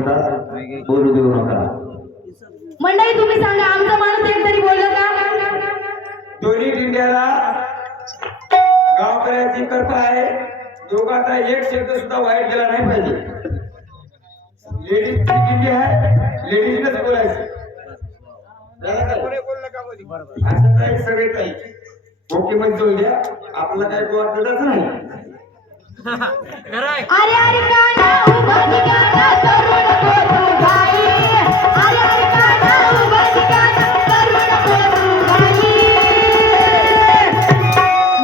बोलतात, बोलू देऊ नका. मंडळी तुम्ही सांगा, आमचा माणूस एक तरी बोललो का? दोन्ही दिंड्याला गावकऱ्याची कृपा आहे. दोघांचा एक शब्द सुद्धा वाईट गेला नाही पाहिजे. लेडीजची दिंडी आहे, लेडीजनच बोलायचं. असं काही सगळे काही ओके मध्ये जोड द्या. आपल्याला काही वाटतच नाही. अरे अरे काना उभा निघाला तरुण कोतू बाई. अरे अरे काना उभा निघाला तरुण कोतू बाई.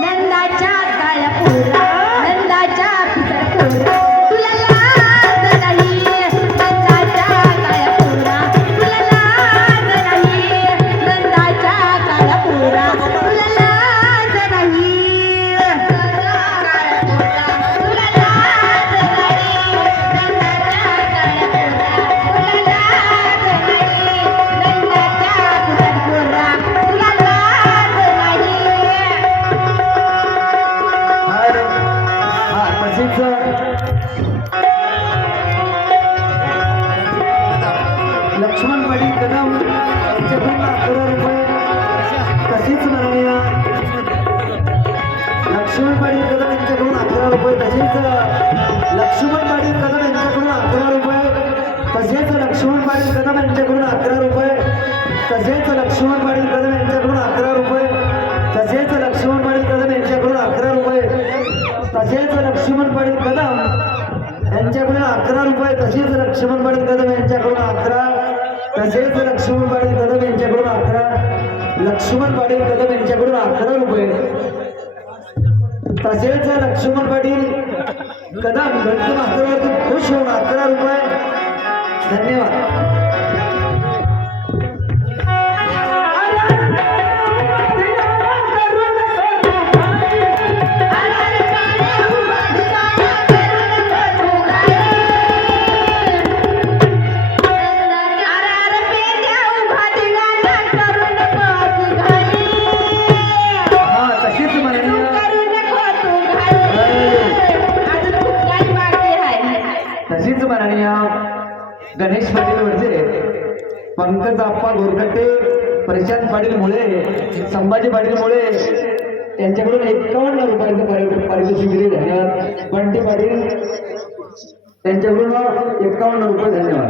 नंदाच्या काळपुरा, नंदाच्या पितळपुरा, तुला लाज नाही. नंदाच्या काळपुरा, तुला लाज नाही. नंदाच्या काळपुरा, तुला लाज नाही. लक्ष्मण पाटील कदम यांच्याकडून 11 रुपये. तसेच माननीय लक्ष्मण पाटील कदम यांच्याकडून 11 रुपये. तसेच लक्ष्मण पाटील कदम यांच्याकडून 11 रुपये. तसेच लक्ष्मण पाटील कदम यांच्याकडून 11 रुपये. तसेच लक्ष्मण पाटील कदम यांच्याकडून 11 रुपये. तसेच लक्ष्मण पाटील कदम यांच्याकडून 11 रुपये. तसेच लक्ष्मण पाटील कदम यांच्याकडून 11 रुपये. तसेच लक्ष्मण पाटील कदम यांच्याकडून 11. तसेच लक्ष्मण पाटील कदम यांच्याकडून 11. लक्ष्मण पाटील कदम यांच्याकडून 11 रुपये. तसेच लक्ष्मण पाटील कदम गणपती मास्तरावरती खुश होऊन 11 रुपये. धन्यवाद. तशीच माननीय गणेश पाटील वरचे, पंकज आप्पा गोरकटे, प्रशांत पाटील मुळे, संभाजी पाटील मुळे यांच्याकडून 51 रुपयांचं पारितोषिक दिले. धन्यवाद. बंटी पाटील यांच्याकडून 51 रुपये. धन्यवाद.